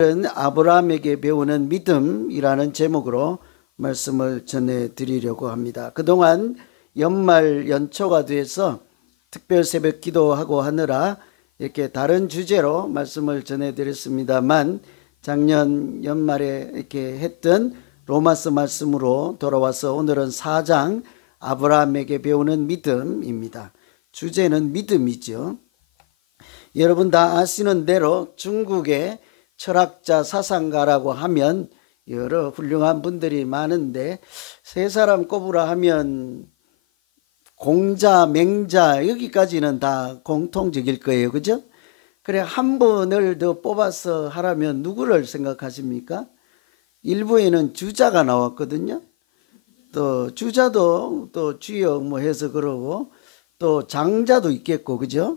아브라함에게 배우는 믿음이라는 제목으로 말씀을 전해드리려고 합니다. 그동안 연말 연초가 돼서 특별 새벽 기도하고 하느라 이렇게 다른 주제로 말씀을 전해드렸습니다만, 작년 연말에 이렇게 했던 로마서 말씀으로 돌아와서 오늘은 4장 아브라함에게 배우는 믿음입니다. 주제는 믿음이죠. 여러분 다 아시는 대로 중국의 철학자 사상가라고 하면 여러 훌륭한 분들이 많은데, 세 사람 꼽으라 하면 공자, 맹자 여기까지는 다 공통적일 거예요. 그죠? 그래, 한 분을 더 뽑아서 하라면 누구를 생각하십니까? 일부에는 주자가 나왔거든요. 또 주자도 또 주역 뭐 해서 그러고, 또 장자도 있겠고, 그죠?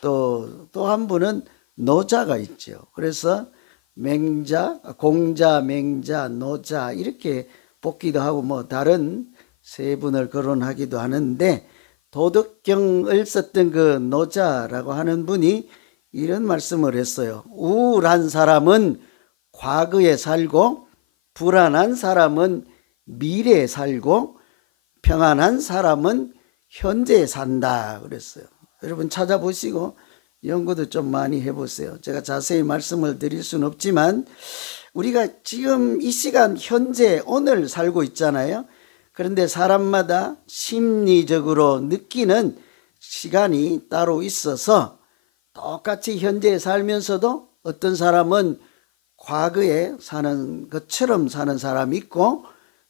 또 한 분은 노자가 있죠. 그래서 맹자, 공자, 맹자, 노자 이렇게 뽑기도 하고, 뭐 다른 세 분을 거론하기도 하는데, 도덕경을 썼던 그 노자라고 하는 분이 이런 말씀을 했어요. 우울한 사람은 과거에 살고, 불안한 사람은 미래에 살고, 평안한 사람은 현재에 산다 그랬어요. 여러분 찾아보시고 연구도 좀 많이 해보세요. 제가 자세히 말씀을 드릴 수는 없지만, 우리가 지금 이 시간 현재 오늘 살고 있잖아요. 그런데 사람마다 심리적으로 느끼는 시간이 따로 있어서, 똑같이 현재에 살면서도 어떤 사람은 과거에 사는 것처럼 사는 사람이 있고,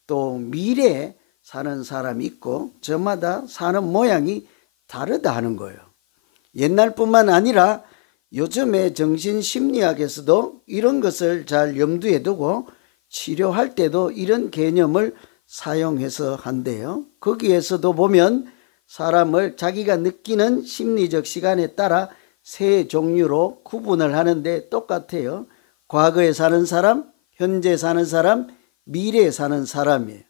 또 미래에 사는 사람이 있고, 저마다 사는 모양이 다르다 하는 거예요. 옛날뿐만 아니라 요즘의 정신심리학에서도 이런 것을 잘 염두에 두고 치료할 때도 이런 개념을 사용해서 한대요. 거기에서도 보면 사람을 자기가 느끼는 심리적 시간에 따라 세 종류로 구분을 하는데 똑같아요. 과거에 사는 사람, 현재 사는 사람, 미래에 사는 사람이에요.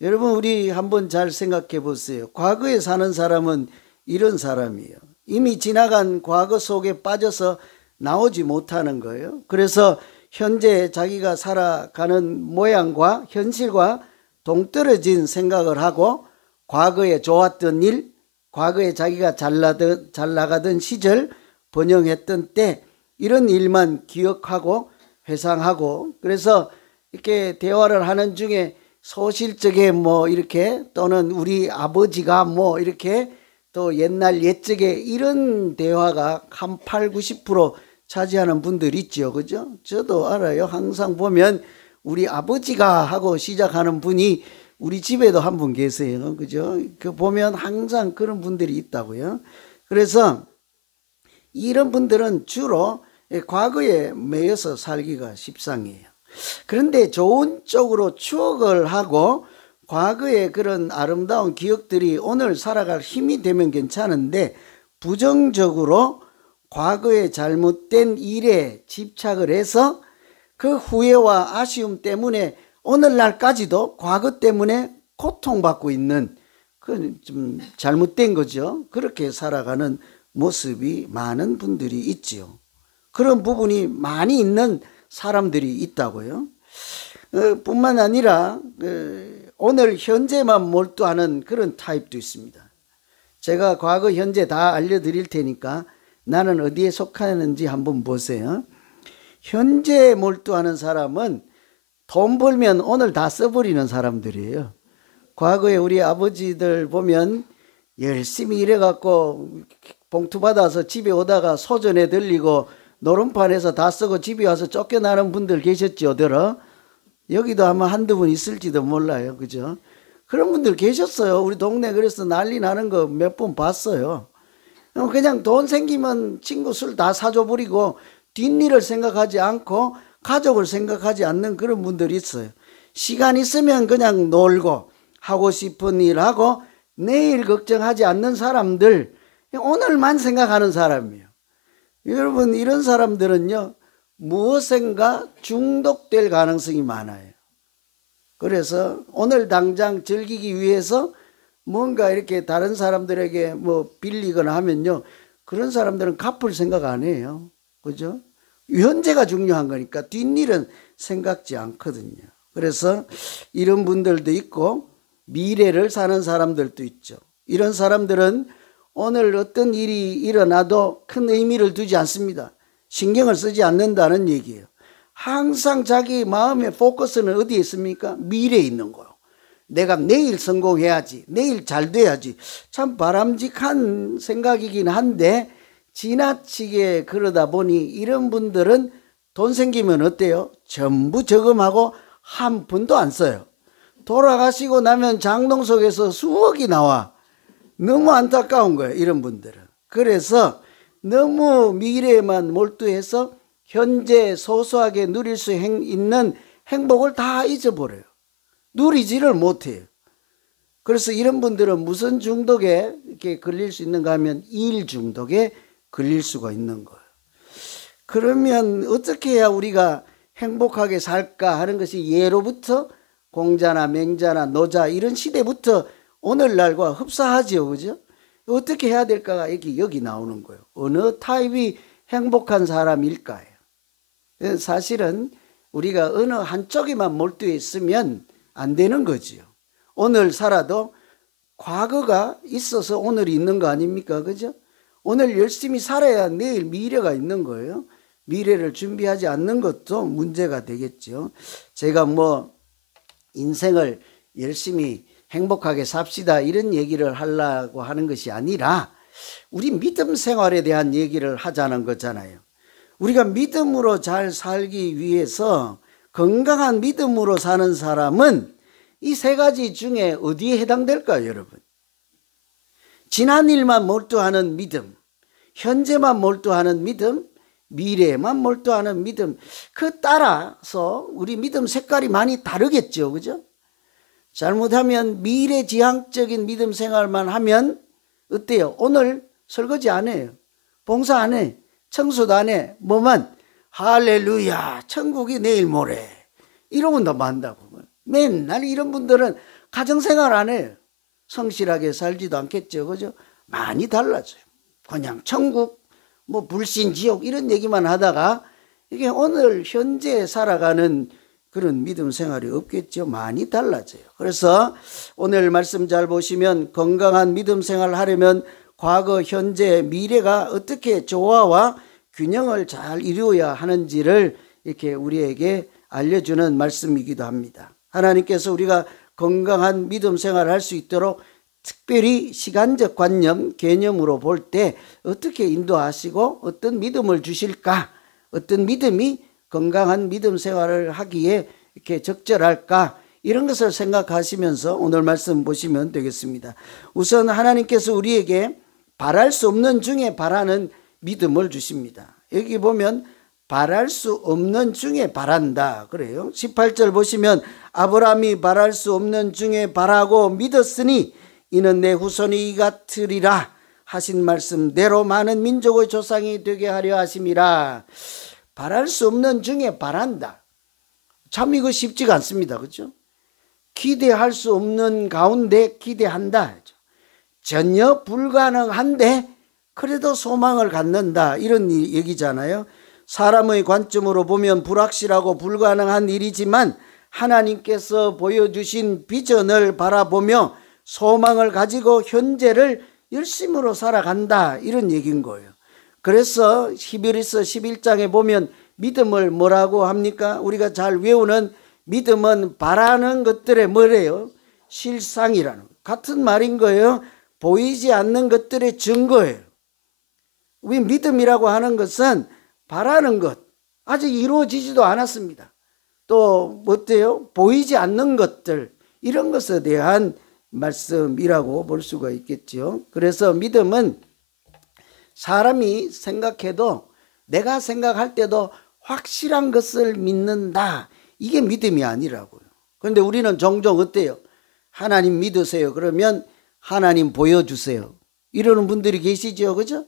여러분, 우리 한번 잘 생각해 보세요. 과거에 사는 사람은 이런 사람이에요. 이미 지나간 과거 속에 빠져서 나오지 못하는 거예요. 그래서 현재 자기가 살아가는 모양과 현실과 동떨어진 생각을 하고, 과거에 좋았던 일, 과거에 자기가 잘 나가던 시절, 번영했던 때 이런 일만 기억하고 회상하고, 그래서 이렇게 대화를 하는 중에 소실적에 뭐 이렇게, 또는 우리 아버지가 뭐 이렇게, 또 옛날 옛적에 이런 대화가 한 8, 90% 차지하는 분들이 있죠. 그죠? 저도 알아요. 항상 보면 우리 아버지가 하고 시작하는 분이 우리 집에도 한 분 계세요. 그죠? 그 보면 항상 그런 분들이 있다고요. 그래서 이런 분들은 주로 과거에 매여서 살기가 십상이에요. 그런데 좋은 쪽으로 추억을 하고 과거의 그런 아름다운 기억들이 오늘 살아갈 힘이 되면 괜찮은데, 부정적으로 과거의 잘못된 일에 집착을 해서 그 후회와 아쉬움 때문에 오늘날까지도 과거 때문에 고통받고 있는, 그건 좀 잘못된 거죠. 그렇게 살아가는 모습이 많은 분들이 있지요. 그런 부분이 많이 있는 사람들이 있다고요. 뿐만 아니라 오늘 현재만 몰두하는 그런 타입도 있습니다. 제가 과거 현재 다 알려드릴 테니까 나는 어디에 속하는지 한번 보세요. 현재에 몰두하는 사람은 돈 벌면 오늘 다 써버리는 사람들이에요. 과거에 우리 아버지들 보면 열심히 일해갖고 봉투 받아서 집에 오다가 소전에 들리고 노름판에서 다 쓰고 집에 와서 쫓겨나는 분들 계셨죠. 여기도 아마 한두 분 있을지도 몰라요. 그죠? 그런 분들 계셨어요. 우리 동네 그래서 난리 나는 거 몇 번 봤어요. 그냥 돈 생기면 친구 술 다 사줘 버리고 뒷일을 생각하지 않고 가족을 생각하지 않는 그런 분들이 있어요. 시간 있으면 그냥 놀고 하고 싶은 일 하고 내일 걱정하지 않는 사람들, 오늘만 생각하는 사람이에요. 여러분, 이런 사람들은요, 무엇인가 중독될 가능성이 많아요. 그래서 오늘 당장 즐기기 위해서 뭔가 이렇게 다른 사람들에게 뭐 빌리거나 하면요, 그런 사람들은 갚을 생각 안 해요. 그죠? 현재가 중요한 거니까 뒷일은 생각지 않거든요. 그래서 이런 분들도 있고 미래를 사는 사람들도 있죠. 이런 사람들은 오늘 어떤 일이 일어나도 큰 의미를 두지 않습니다. 신경을 쓰지 않는다는 얘기예요. 항상 자기 마음의 포커스는 어디에 있습니까? 미래에 있는 거예요. 내가 내일 성공해야지, 내일 잘 돼야지. 참 바람직한 생각이긴 한데 지나치게 그러다 보니 이런 분들은 돈 생기면 어때요? 전부 저금하고 한 푼도 안 써요. 돌아가시고 나면 장롱 속에서 수억이 나와. 너무 안타까운 거예요, 이런 분들은. 그래서 너무 미래에만 몰두해서 현재 소소하게 누릴 수 있는 행복을 다 잊어버려요. 누리지를 못해요. 그래서 이런 분들은 무슨 중독에 이렇게 걸릴 수 있는가 하면 일 중독에 걸릴 수가 있는 거예요. 그러면 어떻게 해야 우리가 행복하게 살까 하는 것이 예로부터 공자나 맹자나 노자 이런 시대부터 오늘날과 흡사하죠. 그죠? 어떻게 해야 될까가 여기 나오는 거예요. 어느 타입이 행복한 사람일까요? 사실은 우리가 어느 한쪽에만 몰두해 있으면 안 되는 거지요. 오늘 살아도 과거가 있어서 오늘이 있는 거 아닙니까? 그죠? 오늘 열심히 살아야 내일 미래가 있는 거예요. 미래를 준비하지 않는 것도 문제가 되겠죠. 제가 인생을 열심히 행복하게 삽시다 이런 얘기를 하려고 하는 것이 아니라 우리 믿음 생활에 대한 얘기를 하자는 거잖아요. 우리가 믿음으로 잘 살기 위해서 건강한 믿음으로 사는 사람은 이 세 가지 중에 어디에 해당될까요, 여러분? 지난 일만 몰두하는 믿음, 현재만 몰두하는 믿음, 미래에만 몰두하는 믿음, 그 따라서 우리 믿음 색깔이 많이 다르겠죠. 그죠? 잘못하면 미래지향적인 믿음 생활만 하면 어때요? 오늘 설거지 안 해요. 봉사 안 해. 청소도 안 해. 뭐만 할렐루야 천국이 내일 모레 이러면 더 많다고. 맨날 이런 분들은 가정생활 안 해요. 성실하게 살지도 않겠죠. 그죠? 많이 달라져요. 그냥 천국 불신 지옥 이런 얘기만 하다가 이게 오늘 현재 살아가는 그런 믿음 생활이 없겠죠. 많이 달라져요. 그래서 오늘 말씀 잘 보시면 건강한 믿음 생활을 하려면 과거, 현재, 미래가 어떻게 조화와 균형을 잘 이루어야 하는지를 이렇게 우리에게 알려주는 말씀이기도 합니다. 하나님께서 우리가 건강한 믿음 생활을 할 수 있도록 특별히 시간적 관념, 개념으로 볼 때 어떻게 인도하시고 어떤 믿음을 주실까? 어떤 믿음이 건강한 믿음 생활을 하기에 이렇게 적절할까? 이런 것을 생각하시면서 오늘 말씀 보시면 되겠습니다. 우선 하나님께서 우리에게 바랄 수 없는 중에 바라는 믿음을 주십니다. 여기 보면 바랄 수 없는 중에 바란다 그래요. 18절 보시면 아브라함이 바랄 수 없는 중에 바라고 믿었으니 이는 내 후손이 이 같으리라 하신 말씀대로 많은 민족의 조상이 되게 하려 하심이라. 바랄 수 없는 중에 바란다. 참 이거 쉽지가 않습니다. 그렇죠? 기대할 수 없는 가운데 기대한다. 전혀 불가능한데 그래도 소망을 갖는다. 이런 얘기잖아요. 사람의 관점으로 보면 불확실하고 불가능한 일이지만 하나님께서 보여주신 비전을 바라보며 소망을 가지고 현재를 열심으로 살아간다. 이런 얘기인 거예요. 그래서 히브리서 11장에 보면 믿음을 뭐라고 합니까? 우리가 잘 외우는 믿음은 바라는 것들의 뭐래요? 실상이라는 같은 말인 거예요. 보이지 않는 것들의 증거예요. 우리 믿음이라고 하는 것은 바라는 것, 아직 이루어지지도 않았습니다. 또 어때요? 보이지 않는 것들, 이런 것에 대한 말씀이라고 볼 수가 있겠죠. 그래서 믿음은 사람이 생각해도 내가 생각할 때도 확실한 것을 믿는다. 이게 믿음이 아니라고요. 그런데 우리는 종종 어때요? 하나님 믿으세요. 그러면 하나님 보여주세요. 이러는 분들이 계시죠. 그죠?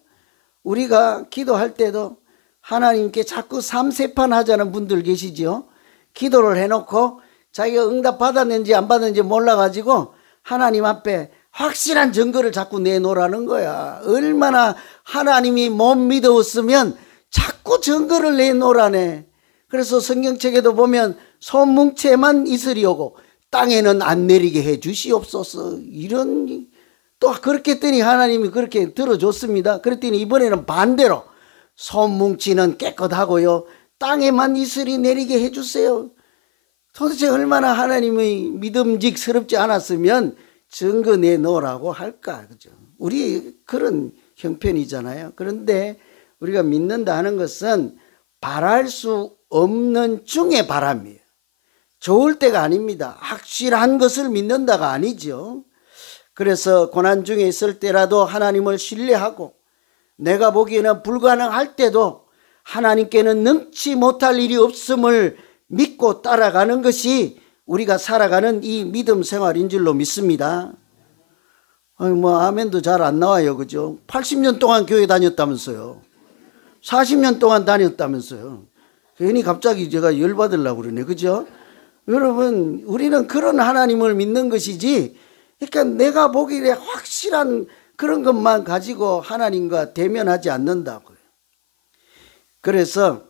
우리가 기도할 때도 하나님께 자꾸 삼세판 하자는 분들 계시죠. 기도를 해놓고 자기가 응답 받았는지 안 받았는지 몰라가지고 하나님 앞에 확실한 증거를 자꾸 내놓으라는 거야. 얼마나 하나님이 못 믿었으면 자꾸 증거를 내놓으라네. 그래서 성경책에도 보면 손뭉치에만 이슬이 오고 땅에는 안 내리게 해 주시옵소서. 이런 또 그렇게 했더니 하나님이 그렇게 들어줬습니다. 그랬더니 이번에는 반대로 손뭉치는 깨끗하고요, 땅에만 이슬이 내리게 해주세요. 도대체 얼마나 하나님의 믿음직스럽지 않았으면 증거 내놓으라고 할까, 그죠? 우리 그런 형편이잖아요. 그런데 우리가 믿는다 하는 것은 바랄 수 없는 중에 바람이에요. 좋을 때가 아닙니다. 확실한 것을 믿는다가 아니죠. 그래서 고난 중에 있을 때라도 하나님을 신뢰하고, 내가 보기에는 불가능할 때도 하나님께는 능치 못할 일이 없음을 믿고 따라가는 것이 우리가 살아가는 이 믿음 생활인 줄로 믿습니다. 아멘도 잘 안 나와요, 그죠? 80년 동안 교회 다녔다면서요. 40년 동안 다녔다면서요. 괜히 갑자기 제가 열받으려고 그러네, 그죠? 여러분, 우리는 그런 하나님을 믿는 것이지, 그러니까 내가 보기에 확실한 그런 것만 가지고 하나님과 대면하지 않는다고요. 그래서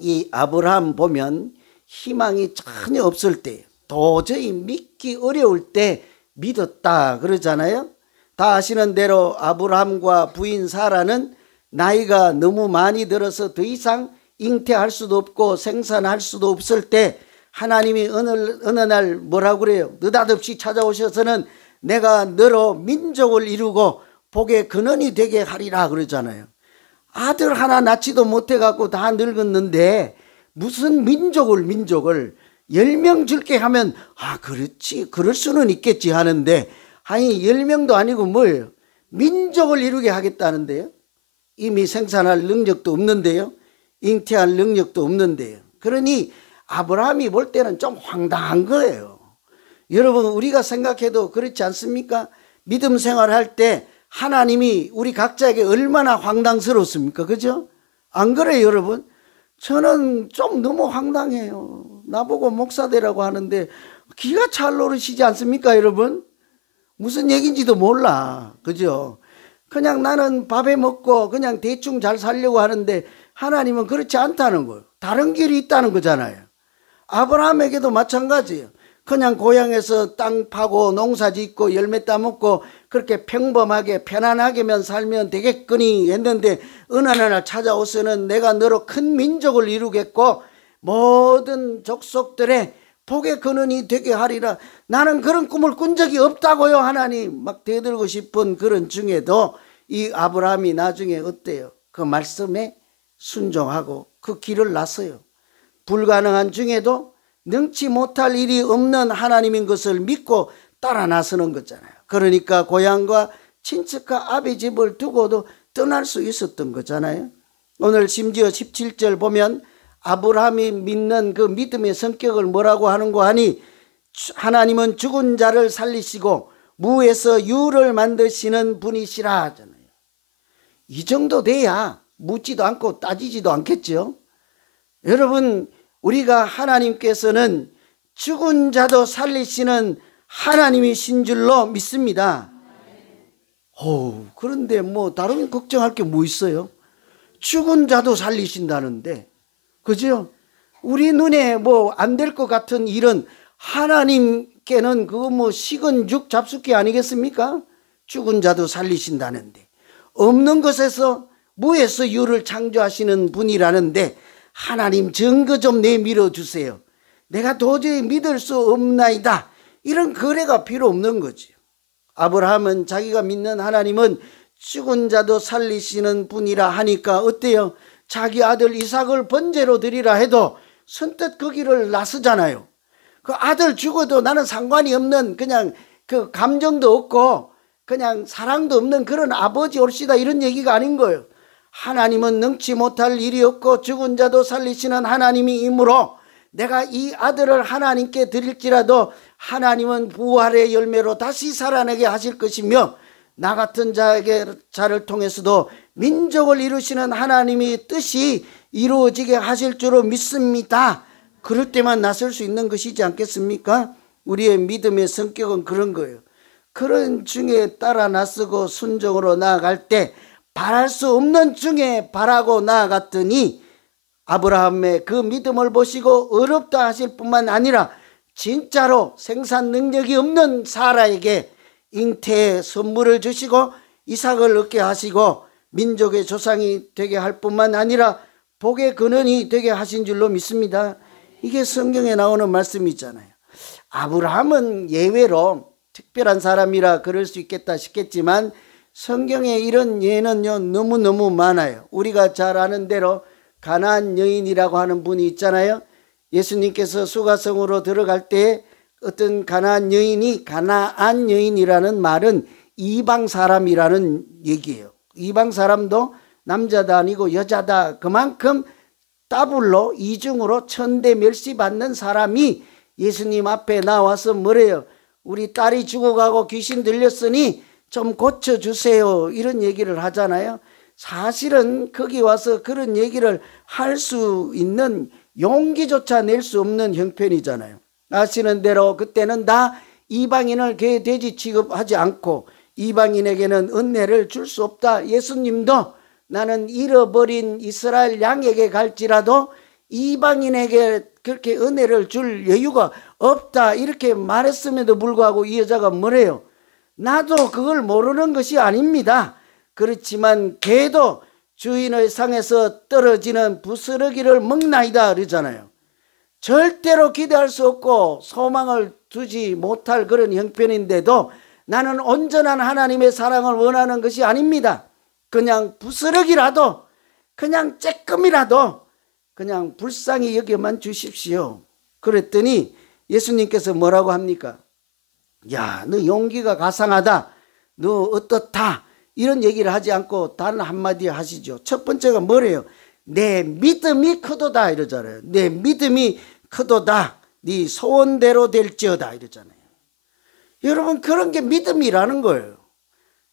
이 아브라함 보면 희망이 전혀 없을 때, 도저히 믿기 어려울 때 믿었다 그러잖아요. 다 아시는 대로 아브라함과 부인 사라는 나이가 너무 많이 들어서 더 이상 잉태할 수도 없고 생산할 수도 없을 때 하나님이 어느 날 뭐라고 그래요? 느닷없이 찾아오셔서는 내가 너로 민족을 이루고 복의 근원이 되게 하리라 그러잖아요. 아들 하나 낳지도 못해갖고 다 늙었는데 무슨 민족을 10명 줄게 하면 그렇지, 그럴 수는 있겠지 하는데, 아니 10명도 아니고 뭘 민족을 이루게 하겠다는데요. 이미 생산할 능력도 없는데요, 잉태할 능력도 없는데요. 그러니 아브라함이 볼 때는 좀 황당한 거예요. 여러분, 우리가 생각해도 그렇지 않습니까? 믿음 생활할 때 하나님이 우리 각자에게 얼마나 황당스럽습니까? 그죠? 안 그래요, 여러분? 저는 좀 너무 황당해요. 나보고 목사 되라고 하는데 기가 찰 노릇이지 않습니까, 여러분? 무슨 얘기인지도 몰라, 그죠? 그냥 나는 밥에 먹고 그냥 대충 잘 살려고 하는데 하나님은 그렇지 않다는 거예요. 다른 길이 있다는 거잖아요. 아브라함에게도 마찬가지예요. 그냥 고향에서 땅 파고 농사 짓고 열매 따먹고 그렇게 평범하게 편안하게만 살면 되겠거니 했는데, 어느 날 찾아오서는 내가 너로 큰 민족을 이루겠고 모든 족속들의 복의 근원이 되게 하리라. 나는 그런 꿈을 꾼 적이 없다고요. 하나님 막 대들고 싶은 그런 중에도 이 아브라함이 나중에 어때요? 그 말씀에 순종하고 그 길을 났어요. 불가능한 중에도 능치 못할 일이 없는 하나님인 것을 믿고 따라 나서는 거잖아요. 그러니까 고향과 친척과 아비 집을 두고도 떠날 수 있었던 거잖아요. 오늘 심지어 17절 보면 아브라함이 믿는 그 믿음의 성격을 뭐라고 하는고 하니, 하나님은 죽은 자를 살리시고 무에서 유를 만드시는 분이시라 하잖아요. 이 정도 돼야 묻지도 않고 따지지도 않겠죠. 여러분, 우리가 하나님께서는 죽은 자도 살리시는 하나님이신 줄로 믿습니다. 그런데 뭐 다른 걱정할 게 뭐 있어요? 죽은 자도 살리신다는데, 그죠? 우리 눈에 뭐 안 될 것 같은 일은 하나님께는 그거 뭐 식은 죽 잡숫기 아니겠습니까? 죽은 자도 살리신다는데, 없는 것에서 무에서 유를 창조하시는 분이라는데, 하나님 증거 좀 내밀어 주세요. 내가 도저히 믿을 수 없나이다. 이런 거래가 필요 없는 거죠. 아브라함은 자기가 믿는 하나님은 죽은 자도 살리시는 분이라 하니까 어때요? 자기 아들 이삭을 번제로 드리라 해도 선뜻 그 길을 나서잖아요. 그 아들 죽어도 나는 상관이 없는, 그냥 그 감정도 없고 그냥 사랑도 없는 그런 아버지 옳시다, 이런 얘기가 아닌 거예요. 하나님은 능치 못할 일이 없고 죽은 자도 살리시는 하나님이므로 내가 이 아들을 하나님께 드릴지라도 하나님은 부활의 열매로 다시 살아나게 하실 것이며, 나 같은 자를 통해서도 민족을 이루시는 하나님의 뜻이 이루어지게 하실 줄로 믿습니다. 그럴 때만 나설 수 있는 것이지 않겠습니까? 우리의 믿음의 성격은 그런 거예요. 그런 중에 따라 나서고 순종으로 나아갈 때 바랄 수 없는 중에 바라고 나아갔더니 아브라함의 그 믿음을 보시고 어렵다 하실 뿐만 아니라 진짜로 생산 능력이 없는 사라에게 잉태의 선물을 주시고 이삭을 얻게 하시고 민족의 조상이 되게 할 뿐만 아니라 복의 근원이 되게 하신 줄로 믿습니다. 이게 성경에 나오는 말씀이잖아요. 아브라함은 예외로 특별한 사람이라 그럴 수 있겠다 싶겠지만 성경에 이런 예는요 너무너무 많아요. 우리가 잘 아는 대로 가나안 여인이라고 하는 분이 있잖아요. 예수님께서 수가성으로 들어갈 때 어떤 가나안 여인이라는 말은 이방 사람이라는 얘기예요. 이방 사람도 남자다 아니고 여자다. 그만큼 더블로 이중으로 천대 멸시 받는 사람이 예수님 앞에 나와서 뭐래요? 우리 딸이 죽어가고 귀신 들렸으니 좀 고쳐주세요. 이런 얘기를 하잖아요. 사실은 거기 와서 그런 얘기를 할 수 있는 용기조차 낼 수 없는 형편이잖아요. 아시는 대로 그때는 다 이방인을 개돼지 취급하지 않고 이방인에게는 은혜를 줄 수 없다. 예수님도 나는 잃어버린 이스라엘 양에게 갈지라도 이방인에게 그렇게 은혜를 줄 여유가 없다. 이렇게 말했음에도 불구하고 이 여자가 뭐래요? 나도 그걸 모르는 것이 아닙니다. 그렇지만 개도 주인의 상에서 떨어지는 부스러기를 먹나이다 그러잖아요. 절대로 기대할 수 없고 소망을 두지 못할 그런 형편인데도 나는 온전한 하나님의 사랑을 원하는 것이 아닙니다. 그냥 부스러기라도 그냥 쬐끔이라도 그냥 불쌍히 여겨만 주십시오. 그랬더니 예수님께서 뭐라고 합니까? 야, 너 용기가 가상하다. 너 어떻다. 이런 얘기를 하지 않고 단 한마디 하시죠. 첫 번째가 뭐래요? 내 믿음이 크도다 이러잖아요. 내 믿음이 크도다. 네 소원대로 될지어다 이러잖아요. 여러분 그런 게 믿음이라는 거예요.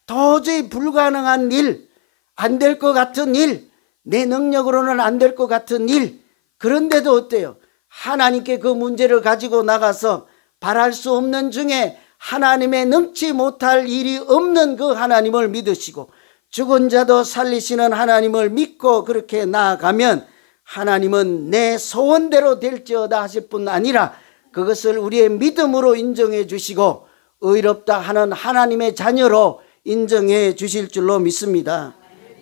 도저히 불가능한 일, 안 될 것 같은 일, 내 능력으로는 안 될 것 같은 일, 그런데도 어때요? 하나님께 그 문제를 가지고 나가서 바랄 수 없는 중에 하나님의 능치 못할 일이 없는 그 하나님을 믿으시고 죽은 자도 살리시는 하나님을 믿고 그렇게 나아가면 하나님은 내 소원대로 될지어다 하실 뿐 아니라 그것을 우리의 믿음으로 인정해 주시고 의롭다 하는 하나님의 자녀로 인정해 주실 줄로 믿습니다.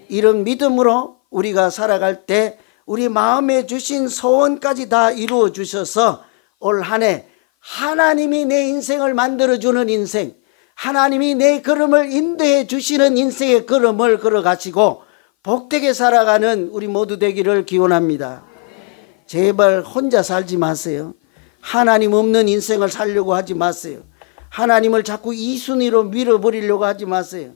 이런 믿음으로 우리가 살아갈 때 우리 마음에 주신 소원까지 다 이루어 주셔서 올 한 해 하나님이 내 인생을 만들어주는 인생, 하나님이 내 걸음을 인도해 주시는 인생의 걸음을 걸어가시고 복되게 살아가는 우리 모두 되기를 기원합니다. 제발 혼자 살지 마세요. 하나님 없는 인생을 살려고 하지 마세요. 하나님을 자꾸 이순위로 밀어버리려고 하지 마세요.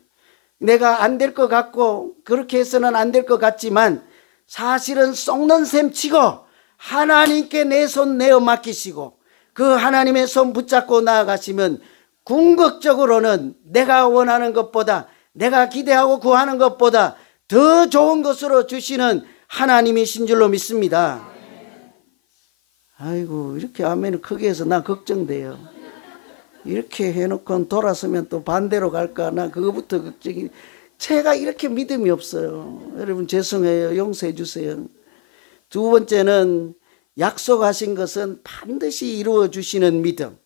내가 안 될 것 같고 그렇게 해서는 안 될 것 같지만 사실은 썩는 셈 치고 하나님께 내 손 내어 맡기시고 그 하나님의 손 붙잡고 나아가시면 궁극적으로는 내가 원하는 것보다 내가 기대하고 구하는 것보다 더 좋은 것으로 주시는 하나님이신 줄로 믿습니다. 아이고 이렇게 아멘을 크게 해서 나 걱정돼요. 이렇게 해놓고 돌아서면 또 반대로 갈까 나 그거부터 걱정이. 제가 이렇게 믿음이 없어요. 여러분 죄송해요. 용서해 주세요. 두 번째는 약속하신 것은 반드시 이루어 주시는 믿음.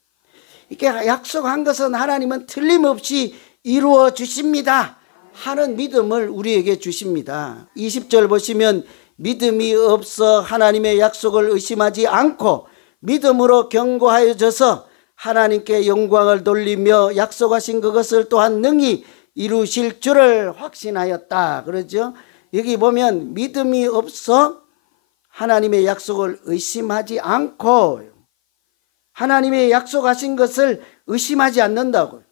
이렇게 약속한 것은 하나님은 틀림없이 이루어 주십니다 하는 믿음을 우리에게 주십니다. 20절 보시면 믿음이 없어 하나님의 약속을 의심하지 않고 믿음으로 견고하여져서 하나님께 영광을 돌리며 약속하신 그것을 또한 능히 이루실 줄을 확신하였다 그러죠. 여기 보면 믿음이 없어 하나님의 약속을 의심하지 않고 하나님의 약속하신 것을 의심하지 않는다고요.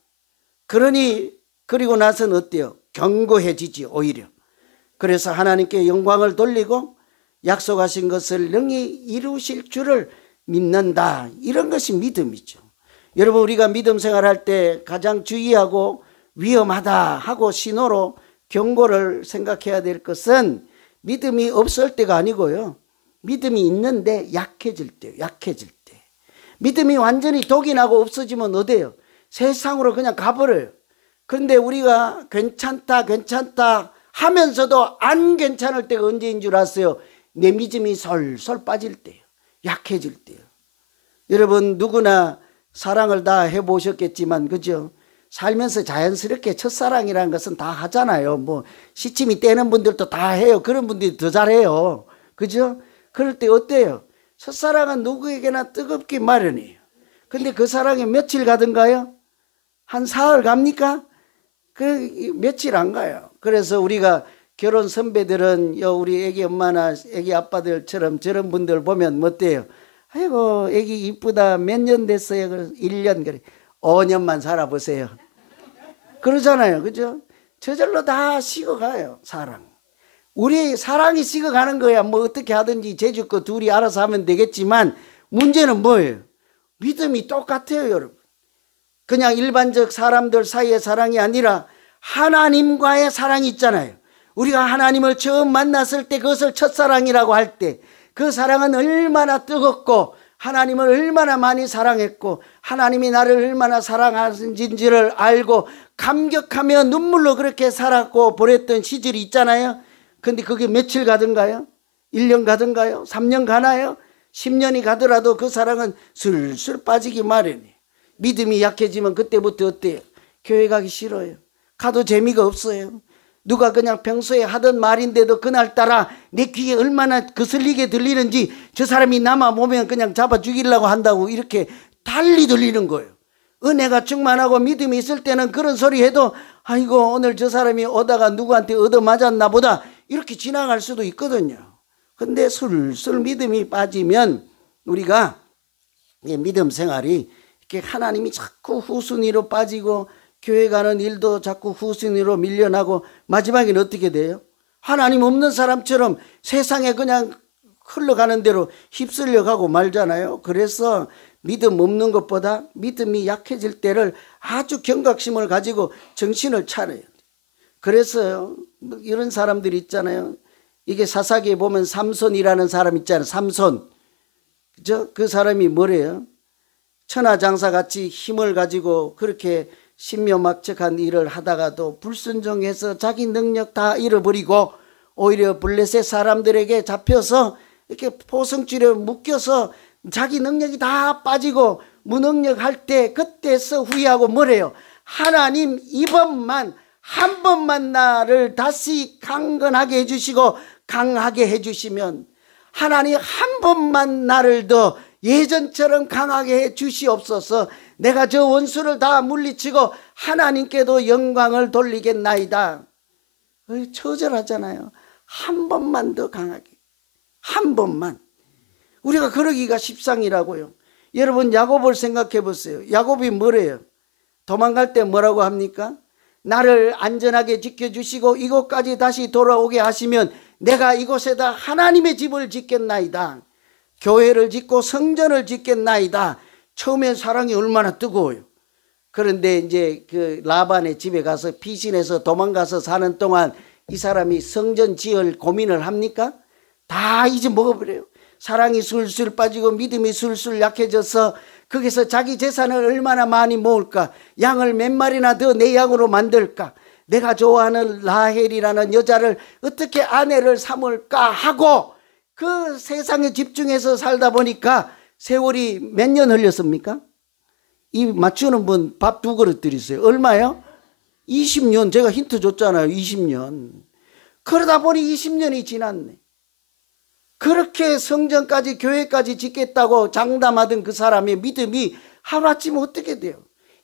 그러니 그리고 나서는 어때요? 견고해지지 오히려. 그래서 하나님께 영광을 돌리고 약속하신 것을 능히 이루실 줄을 믿는다. 이런 것이 믿음이죠. 여러분 우리가 믿음 생활할 때 가장 주의하고 위험하다 하고 신호로 경고를 생각해야 될 것은 믿음이 없을 때가 아니고요. 믿음이 있는데 약해질 때, 약해질 때. 믿음이 완전히 독이 나고 없어지면 어때요? 세상으로 그냥 가버려요. 그런데 우리가 괜찮다 하면서도 안 괜찮을 때가 언제인 줄 아세요? 내 믿음이 솔솔 빠질 때예요. 약해질 때예요. 여러분 누구나 사랑을 다 해보셨겠지만 그죠? 살면서 자연스럽게 첫사랑이라는 것은 다 하잖아요. 뭐 시침이 떼는 분들도 다 해요. 그런 분들이 더 잘해요. 그죠? 그럴 때 어때요? 첫사랑은 누구에게나 뜨겁기 마련이에요. 근데 그 사랑이 며칠 가던가요? 한 사흘 갑니까? 그 며칠 안 가요. 그래서 우리가 결혼 선배들은 우리 애기 엄마나 애기 아빠들처럼 저런 분들 보면 어때요? 아이고 애기 이쁘다. 몇 년 됐어요? 1년 그래. 5년만 살아보세요. 그러잖아요. 그죠? 저절로 다 식어가요. 사랑. 우리 사랑이 식어가는 거야. 뭐 어떻게 하든지 제주껏 둘이 알아서 하면 되겠지만 문제는 뭐예요? 믿음이 똑같아요. 여러분. 그냥 일반적 사람들 사이의 사랑이 아니라 하나님과의 사랑이 있잖아요. 우리가 하나님을 처음 만났을 때 그것을 첫사랑이라고 할 때 그 사랑은 얼마나 뜨겁고 하나님을 얼마나 많이 사랑했고 하나님이 나를 얼마나 사랑하신지를 알고 감격하며 눈물로 그렇게 살았고 보냈던 시절이 있잖아요. 근데 그게 며칠 가든가요? 1년 가든가요? 3년 가나요? 10년이 가더라도 그 사랑은 슬슬 빠지기 마련이에요. 믿음이 약해지면 그때부터 어때요? 교회 가기 싫어요. 가도 재미가 없어요. 누가 그냥 평소에 하던 말인데도 그날따라 내 귀에 얼마나 거슬리게 들리는지 저 사람이 남아 보면 그냥 잡아 죽이려고 한다고 이렇게 달리 들리는 거예요. 은혜가 충만하고 믿음이 있을 때는 그런 소리 해도 아이고 오늘 저 사람이 오다가 누구한테 얻어맞았나 보다 이렇게 지나갈 수도 있거든요. 근데 슬슬 믿음이 빠지면 우리가 믿음 생활이 이렇게 하나님이 자꾸 후순위로 빠지고 교회 가는 일도 자꾸 후순위로 밀려나고 마지막에는 어떻게 돼요? 하나님 없는 사람처럼 세상에 그냥 흘러가는 대로 휩쓸려 가고 말잖아요. 그래서 믿음 없는 것보다 믿음이 약해질 때를 아주 경각심을 가지고 정신을 차려야 돼요. 그래서 이런 사람들이 있잖아요. 이게 사사기에 보면 삼손이라는 사람 있잖아요. 삼손. 그죠? 그 사람이 뭐래요? 천하장사같이 힘을 가지고 그렇게 신묘막측한 일을 하다가도 불순종해서 자기 능력 다 잃어버리고 오히려 블레셋 사람들에게 잡혀서 이렇게 포성줄에 묶여서 자기 능력이 다 빠지고 무능력할 때 그때서 후회하고 뭐래요? 하나님 이번만 한 번만 나를 다시 강건하게 해주시고 강하게 해주시면 하나님 한 번만 나를 더 예전처럼 강하게 해 주시옵소서. 내가 저 원수를 다 물리치고 하나님께도 영광을 돌리겠나이다. 처절하잖아요. 한 번만 더 강하게. 한 번만. 우리가 그러기가 십상이라고요. 여러분 야곱을 생각해 보세요. 야곱이 뭐래요? 도망갈 때 뭐라고 합니까? 나를 안전하게 지켜주시고 이곳까지 다시 돌아오게 하시면 내가 이곳에다 하나님의 집을 짓겠나이다. 교회를 짓고 성전을 짓겠나이다. 처음엔 사랑이 얼마나 뜨거워요. 그런데 이제 그 라반의 집에 가서 피신해서 도망가서 사는 동안 이 사람이 성전 지을 고민을 합니까? 다 잊어먹어버려요. 사랑이 술술 빠지고 믿음이 술술 약해져서 거기서 자기 재산을 얼마나 많이 모을까? 양을 몇 마리나 더 내 양으로 만들까? 내가 좋아하는 라헬이라는 여자를 어떻게 아내를 삼을까 하고 그 세상에 집중해서 살다 보니까 세월이 몇 년 흘렸습니까? 이 맞추는 분 밥 2그릇 드리세요. 얼마요? 20년. 제가 힌트 줬잖아요. 20년. 그러다 보니 20년이 지났네. 그렇게 성전까지 교회까지 짓겠다고 장담하던 그 사람의 믿음이 하루아침에 어떻게 돼요?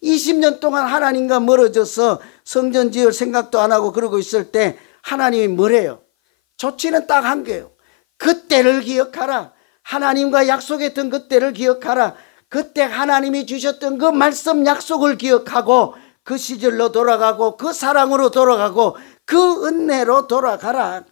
20년 동안 하나님과 멀어져서 성전 지을 생각도 안 하고 그러고 있을 때 하나님이 뭐래요? 조치는 딱 한 개예요. 그때를 기억하라. 하나님과 약속했던 그때를 기억하라. 그때 하나님이 주셨던 그 말씀 약속을 기억하고 그 시절로 돌아가고 그 사랑으로 돌아가고 그 은혜로 돌아가라.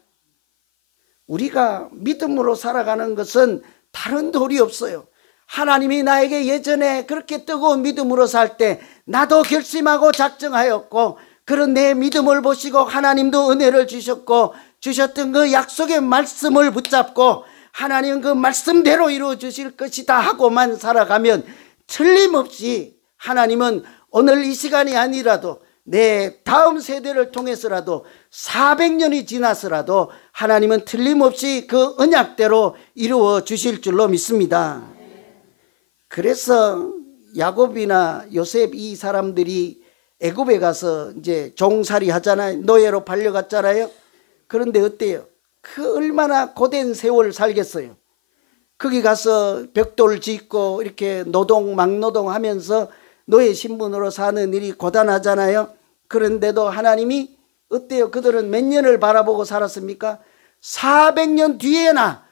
우리가 믿음으로 살아가는 것은 다른 도리 없어요. 하나님이 나에게 예전에 그렇게 뜨거운 믿음으로 살 때 나도 결심하고 작정하였고 그런 내 믿음을 보시고 하나님도 은혜를 주셨고 주셨던 그 약속의 말씀을 붙잡고 하나님 그 말씀대로 이루어 주실 것이다 하고만 살아가면 틀림없이 하나님은 오늘 이 시간이 아니라도 내 다음 세대를 통해서라도 400년이 지나서라도 하나님은 틀림없이 그 언약대로 이루어 주실 줄로 믿습니다. 그래서 야곱이나 요셉 이 사람들이 애굽에 가서 이제 종살이 하잖아요. 노예로 팔려갔잖아요. 그런데 어때요? 그 얼마나 고된 세월 살겠어요. 거기 가서 벽돌 짓고 이렇게 막노동 하면서 노예 신분으로 사는 일이 고단하잖아요. 그런데도 하나님이 어때요? 그들은 몇 년을 바라보고 살았습니까? 400년 뒤에나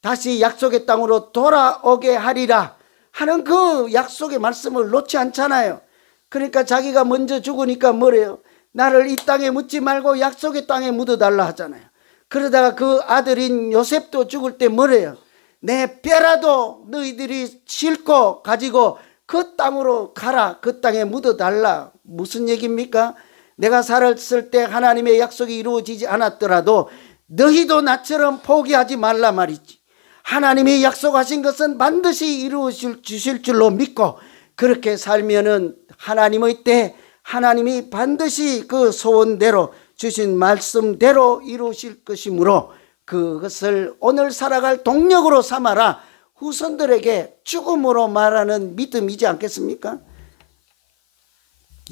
다시 약속의 땅으로 돌아오게 하리라 하는 그 약속의 말씀을 놓지 않잖아요. 그러니까 자기가 먼저 죽으니까 뭐래요? 나를 이 땅에 묻지 말고 약속의 땅에 묻어달라 하잖아요. 그러다가 그 아들인 요셉도 죽을 때 뭐래요? 내 뼈라도 너희들이 싣고 가지고 그 땅으로 가라. 그 땅에 묻어달라. 무슨 얘기입니까? 내가 살았을 때 하나님의 약속이 이루어지지 않았더라도 너희도 나처럼 포기하지 말라 말이지. 하나님이 약속하신 것은 반드시 이루어 주실 줄로 믿고 그렇게 살면은 하나님의 때 하나님이 반드시 그 소원대로 주신 말씀대로 이루실 것이므로 그것을 오늘 살아갈 동력으로 삼아라. 후손들에게 죽음으로 말하는 믿음이지 않겠습니까?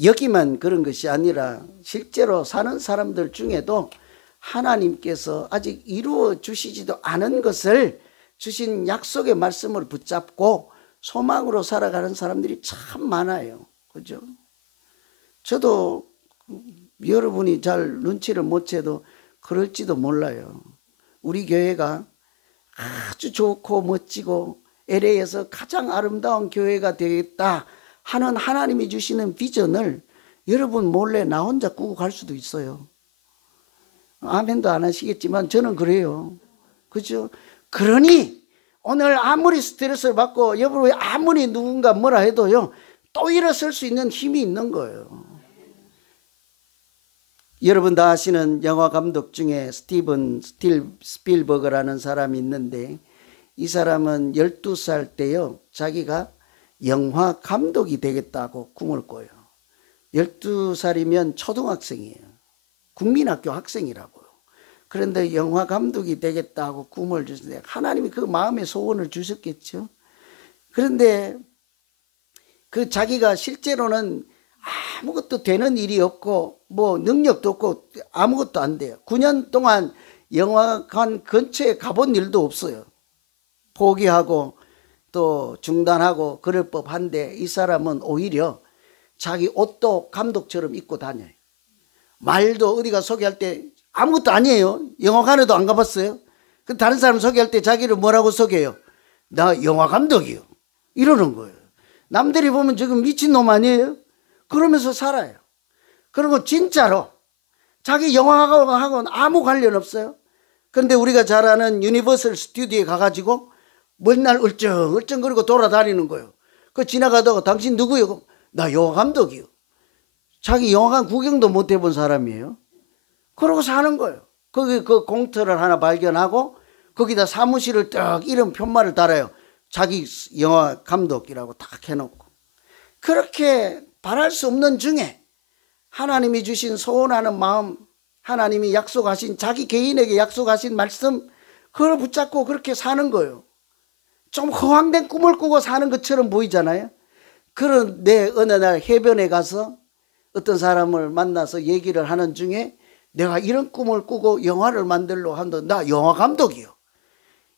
여기만 그런 것이 아니라 실제로 사는 사람들 중에도 하나님께서 아직 이루어 주시지도 않은 것을 주신 약속의 말씀을 붙잡고 소망으로 살아가는 사람들이 참 많아요. 그죠? 저도 여러분이 잘 눈치를 못 채도 그럴지도 몰라요. 우리 교회가 아주 좋고 멋지고 LA에서 가장 아름다운 교회가 되겠다 하는 하나님이 주시는 비전을 여러분 몰래 나 혼자 꾸고 갈 수도 있어요. 아멘도 안 하시겠지만 저는 그래요. 그죠? 그러니 오늘 아무리 스트레스를 받고 여러분 아무리 누군가 뭐라 해도요 또 일어설 수 있는 힘이 있는 거예요. 여러분 다 아시는 영화 감독 중에 스티븐 스필버그라는 사람이 있는데 이 사람은 12살 때요 자기가 영화 감독이 되겠다고 꿈을 꿔요. 12살이면 초등학생이에요. 국민학교 학생이라고요. 그런데 영화 감독이 되겠다고 꿈을 주셨는데 하나님이 그 마음의 소원을 주셨겠죠. 그런데 그 자기가 실제로는 아무것도 되는 일이 없고 뭐 능력도 없고 아무것도 안 돼요. 9년 동안 영화관 근처에 가본 일도 없어요. 포기하고 또 중단하고 그럴 법한데 이 사람은 오히려 자기 옷도 감독처럼 입고 다녀요. 말도 어디가 소개할 때 아무것도 아니에요. 영화관에도 안 가봤어요. 그 다른 사람 소개할 때 자기를 뭐라고 소개해요? 나 영화 감독이요. 이러는 거예요. 남들이 보면 지금 미친놈 아니에요? 그러면서 살아요. 그리고 진짜로 자기 영화하고는 아무 관련 없어요. 그런데 우리가 잘 아는 유니버설 스튜디오에 가가지고 맨날 얼쩡얼쩡거리고 돌아다니는 거예요. 그 지나가다가 당신 누구요? 나 영화 감독이요. 자기 영화관 구경도 못 해본 사람이에요. 그러고 사는 거예요. 거기 그 공터를 하나 발견하고 거기다 사무실을 딱 이름 편말을 달아요. 자기 영화 감독이라고 딱 해놓고. 그렇게 바랄 수 없는 중에 하나님이 주신 소원하는 마음, 하나님이 약속하신 자기 개인에게 약속하신 말씀 그걸 붙잡고 그렇게 사는 거예요. 좀 허황된 꿈을 꾸고 사는 것처럼 보이잖아요. 그런데 어느 날 해변에 가서 어떤 사람을 만나서 얘기를 하는 중에 내가 이런 꿈을 꾸고 영화를 만들려고 한다. 나 영화 감독이요.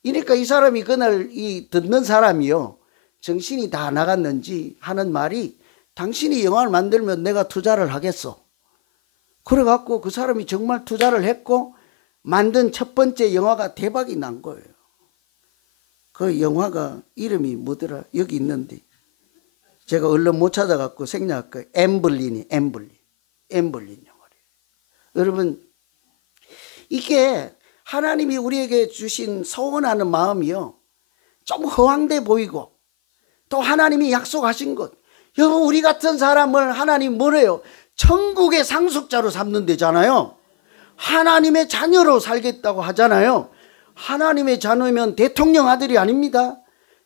이러니까 이 사람이 그날 이 듣는 사람이요. 정신이 다 나갔는지 하는 말이 당신이 영화를 만들면 내가 투자를 하겠어. 그래갖고 그 사람이 정말 투자를 했고 만든 첫 번째 영화가 대박이 난 거예요. 그 영화가 이름이 뭐더라? 여기 있는데 제가 얼른 못 찾아갖고 생략할 거예요. 엠블린 영화래요. 여러분 이게 하나님이 우리에게 주신 소원하는 마음이요 좀 허황돼 보이고 또 하나님이 약속하신 것 여러분 우리 같은 사람을 하나님 뭐래요? 천국의 상속자로 삼는 데잖아요. 하나님의 자녀로 살겠다고 하잖아요. 하나님의 자녀면 대통령 아들이 아닙니다.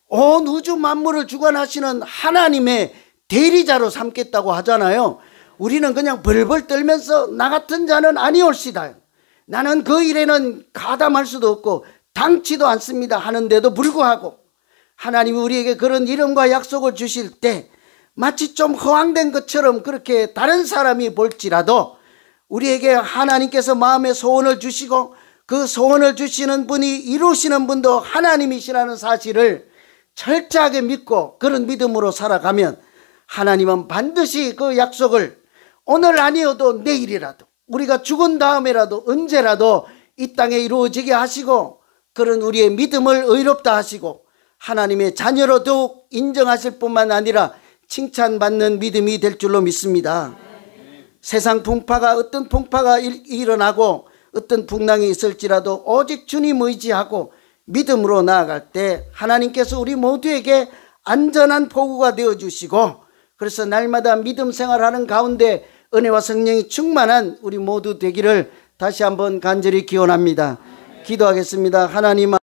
온 우주 만물을 주관하시는 하나님의 대리자로 삼겠다고 하잖아요. 우리는 그냥 벌벌 떨면서 나 같은 자는 아니올시다, 나는 그 일에는 가담할 수도 없고 당치도 않습니다 하는데도 불구하고 하나님이 우리에게 그런 이름과 약속을 주실 때 마치 좀 허황된 것처럼 그렇게 다른 사람이 볼지라도 우리에게 하나님께서 마음의 소원을 주시고 그 소원을 주시는 분이 이루시는 분도 하나님이시라는 사실을 철저하게 믿고 그런 믿음으로 살아가면 하나님은 반드시 그 약속을 오늘 아니어도 내일이라도 우리가 죽은 다음에라도 언제라도 이 땅에 이루어지게 하시고 그런 우리의 믿음을 의롭다 하시고 하나님의 자녀로 더욱 인정하실 뿐만 아니라 칭찬받는 믿음이 될 줄로 믿습니다. 세상 풍파가 어떤 풍파가 일어나고 어떤 풍랑이 있을지라도 오직 주님 의지하고 믿음으로 나아갈 때 하나님께서 우리 모두에게 안전한 포구가 되어주시고 그래서 날마다 믿음 생활하는 가운데 은혜와 성령이 충만한 우리 모두 되기를 다시 한번 간절히 기원합니다. 기도하겠습니다. 하나님